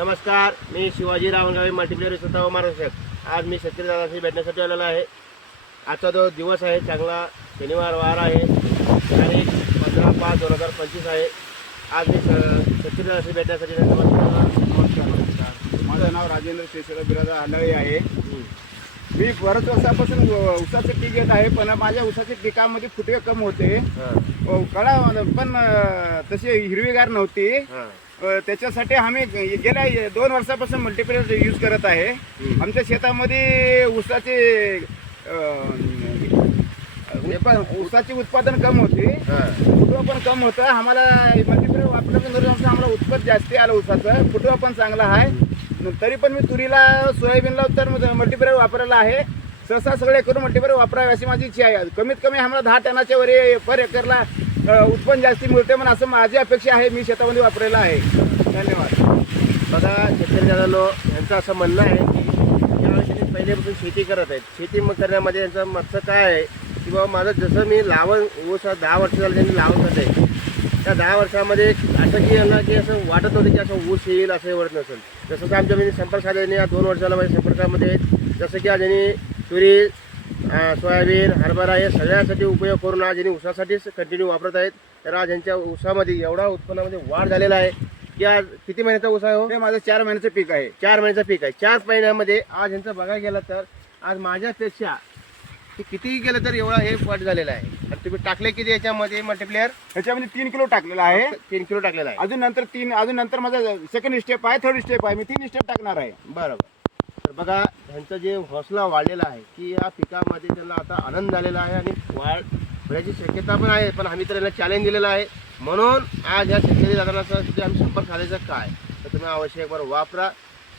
नमस्कार, मी शिवाजी रावणगावे मल्टीप्लेअर स्वतः मार्गदर्शक. आज मी शेतकरी दादाशी भेटण्यासाठी आलेलो आहे. आजचा जो दिवस आहे चांगला शनिवार वार आहे, तारीख 15/5/2025 आहे. आज मी शेतकरी दादाशी भेटण्यासाठी नमस्कार. माझं नाव राजेंद्र शेषराव बिराजा आलाळे आहे. मी बऱ्याच वर्षापासून ऊसाचं पीक घेत आहे, पण माझ्या ऊसाच्या पिकामध्ये फुटवे कम होते. कळा पण तशी हिरवीगार नव्हती. त्याच्यासाठी आम्ही गेल्या 2 वर्षापासून मल्टीप्लेअर यूज करत आहे. आमच्या शेतामध्ये ऊसाचे उत्पादन कम होते, फुटवा पण कम होतं. आम्हाला मल्टीप्लेअर वापरल्यानंतर आम्हाला उत्पन्न जास्ती आलं ऊसाचं, फुटवा पण चांगला आहे. तरी पण मी तुरीला सोयाबीनला तर मल्टीप्लेअर वापरायला आहे. सहसा सगळे करून मल्टीप्लेअर वापरावे अशी माझी इच्छा आहे. कमीत कमी आम्हाला 10 टनाच्या वर पर एकरला उत्पन्न जास्ती मिळते, पण असं माझी अपेक्षा आहे. मी शेतामध्ये वापरायला आहे. धन्यवाद. बघा शेतकरी दादांनो, यांचं असं म्हणणं आहे की यावेळेस त्यांनी पहिल्यापासून शेती करत आहेत. शेती करण्यामध्ये यांचं मकसद काय आहे की बाबा माझं जसं मी लावण ऊस 10 वर्ष झालं त्यांनी लावण करत आहे, त्या 10 वर्षामध्ये असं की यांना की असं वाटत नव्हतं की असं ऊस येईल असं एवढत नसेल. जसं की आमच्या म्हणजे संपर्क साधल्याने या 2 वर्षाला माझ्या संपर्कामध्ये आहेत. जसं की आज यांनी तुरी, सोयाबीन, हरभरा हे सगळ्यासाठी उपयोग करून आज यांनी ऊसासाठीच कंटिन्यू वापरत आहेत. तर आज यांच्या ऊसामध्ये एवढा उत्पन्नामध्ये वाढ झालेला आहे की आज किती महिन्याचा ऊस आहे हो? हे माझं 4 महिन्याचं पीक आहे. 4 महिन्याचं पीक आहे. 4 महिन्यामध्ये आज यांचं बघायला गेलं तर आज माझ्यापेक्षा कितीही गेलं तर एवढा हे वाढ झालेला आहे. आणि तुम्ही टाकले किती याच्यामध्ये मल्टीप्लेअर? ह्याच्यामध्ये 3 किलो टाकलेला आहे. 3 किलो टाकलेला आहे. अजून नंतर माझा सेकंड स्टेप आहे, थर्ड स्टेप आहे. मी 3 स्टेप टाकणार आहे. बरोबर. तर बघा ह्यांचं जे हौसला वाढलेला आहे की या पिकामध्ये त्यांना आता आनंद झालेला आहे आणि वाढ होण्याची शक्यता पण आहे. पण आम्ही तर यांना चॅलेंज दिलेलं आहे. म्हणून आज ह्या शेतकरी दादांना आम्ही संपर्क साधायचा काय तर तुम्ही अवश्य एक बार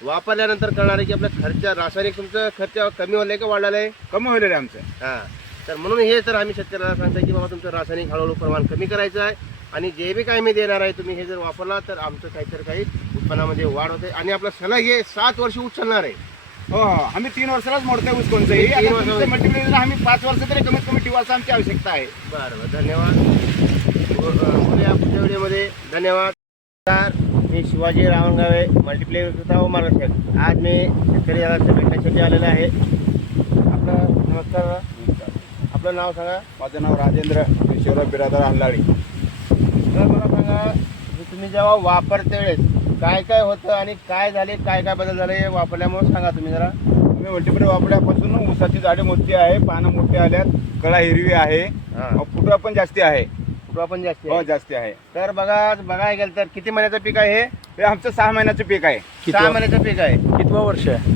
वापरल्यानंतर कळणार आहे की आपला खर्च रासायनिक तुमचं खर्च कमी होईल का वाढलेला आहे? कमी होईल आहे आमचं. हां, तर म्हणून हे तर आम्ही शेतकऱ्याला सांगतो की बाबा तुमचं रासायनिक हळूहळू प्रमाण कमी करायचं आहे. आणि जे बी काही मी देणार आहे तुम्ही हे जर वापरला तर आमचं काहीतरी काही उत्पन्नामध्ये वाढ होते. आणि आपला सलग हे 7 वर्ष ऊस चालणार आहे. हो, आम्ही 3 वर्षालाच मोडतोय ऊस कोणतंही. मल्टीप्लेअर आम्ही 5 वर्ष तरी कमीत कमी ठेवायचं आमची आवश्यकता आहे. बरं, धन्यवाद. बोलूया पुढच्या व्हिडिओमध्ये. धन्यवाद. मी शिवाजी रावणगावे मल्टीप्लेअर स्वतः मार्गदर्शक. आज मी शेतकरी दादाच्या भेटण्यासाठी आलेलं आहे. आपलं नमस्कार, आपलं नाव सांगा. माझं नाव राजेंद्र शेषराव बिराजा आलाळे. तर मला सांगा की तुम्ही जेव्हा वापरते वेळेस काय काय होतं आणि काय झाले, काय काय बदल झाले हे वापरल्यामुळे सांगा तुम्ही जरा. मी मल्टीप्लेअर वापरल्यापासून ऊसाची झाडे मोठी आहे, पानं मोठी आल्यात, कळा हिरवी आहे, फुटवा पण जास्ती आहे. फुटवा पण जास्त हो, जास्ती आहे. तर बघायला गेलं तर किती महिन्याचं पीक आहे हे? हे आमचं 6 महिन्याचं पीक आहे. 6 महिन्याचं पीक आहे. कितवा वर्ष आहे?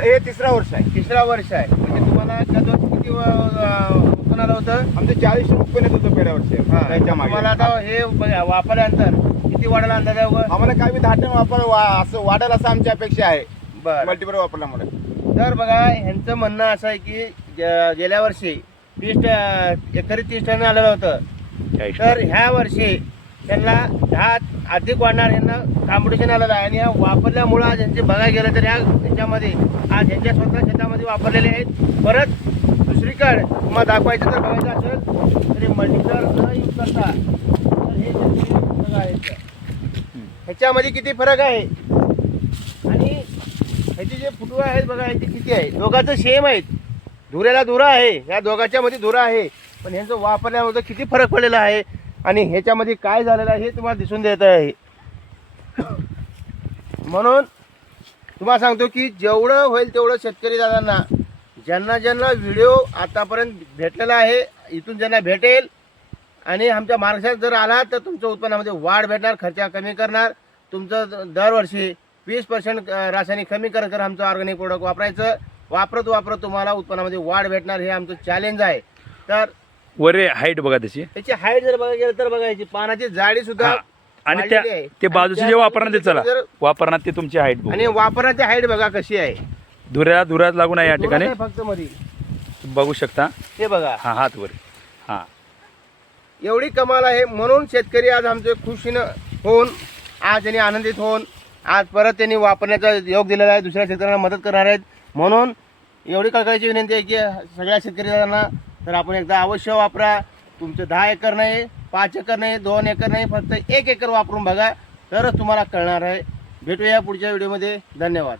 हे 3रा वर्ष आहे. 3रा वर्ष आहे. म्हणजे तुम्हाला किती उत्पन्न आलं होतं? आमचं 40 उत्पन्न येत होतं पहिल्या वर्षी. त्याच्या मागे तुम्हाला आता हे वापरल्यानंतर किती वाढला अंदाज आहे बघ? आम्हाला काही 10 टन असं वाढेल असं आमची अपेक्षा आहे बरं. मल्टीप्लेअर वापरल्यामुळे. तर बघा ह्यांचं म्हणणं असं आहे की गेल्या वर्षी 30 टन आलेलं होतं. तर ह्या वर्षी त्यांना 10 अधिक वाढणार यांना कॉम्पिटिशन आलेलं आहे. आणि ह्या वापरल्यामुळं आज यांचे बघायला गेलं तर ह्याच्यामध्ये आज ह्यांच्या स्वतः शेतामध्ये वापरलेले आहेत. परत दुसरीकडे तुम्हाला दाखवायचं तर बघायचं असेल तरी मल्टीप्लेअर न यूज करता तर हे बघा ह्याच्यामध्ये किती फरक आहे. आणि ह्याचे जे फुटवे आहेत बघा ह्याचे किती आहे. दोघांचं सेम आहेत, धुऱ्याला धुरा आहे, ह्या दोघांच्या मध्ये धुरा आहे. पण ह्यांचं वापरल्यामुळे किती फरक पडलेला आहे आणि ह्याच्यामध्ये काय झालेलं आहे हे तुम्हाला दिसून देत आहे. म्हणून तुम्हाला सांगतो की जेवढं होईल तेवढं शेतकरी दादांना ज्यांना व्हिडिओ आतापर्यंत भेटलेला आहे, इथून ज्यांना भेटेल आणि आमच्या मार्गदर्शक जर आला तर तुमचं उत्पन्नामध्ये वाढ भेटणार, खर्च कमी करणार. तुमचं दरवर्षी 20% रासायनिक कमी करत आमचं ऑर्गॅनिक प्रोडक्ट वापरायचं. वापरत तुम्हाला उत्पन्नामध्ये वाढ भेटणार. हे आमचं चॅलेंज आहे. तर वरे हाईट बघा त्याची हाईट जर बघायला गेलं तर बघायची पानाची जाडी सुद्धा आणि ते बाजूचे जे वापरणार ते चला वापरणार ते तुमची हाईट आणि वापरण्याची हाईट बघा कशी आहे. धुऱ्यात लागून आहे या ठिकाणी फक्त मध्ये बघू शकता. हे बघा हा हात वर. हा, एवढी कमाल आहे. म्हणून शेतकरी आज आमचे खुशीनं होऊन आज त्यांनी आनंदित होऊन आज परत त्यांनी वापरण्याचा योग दिलेला आहे. दुसऱ्या शेतकऱ्यांना मदत करणार आहेत. म्हणून एवढी कळकळीची विनंती आहे की सगळ्या शेतकऱ्यांना तर आपण एकदा अवश्य वापरा. तुमचं 10 एकर नाही, 5 एकर नाही, 2 एकर नाही, फक्त 1 एकर वापरून बघा तरच तुम्हाला कळणार आहे भेटूया पुढच्या व्हिडिओमध्ये. धन्यवाद.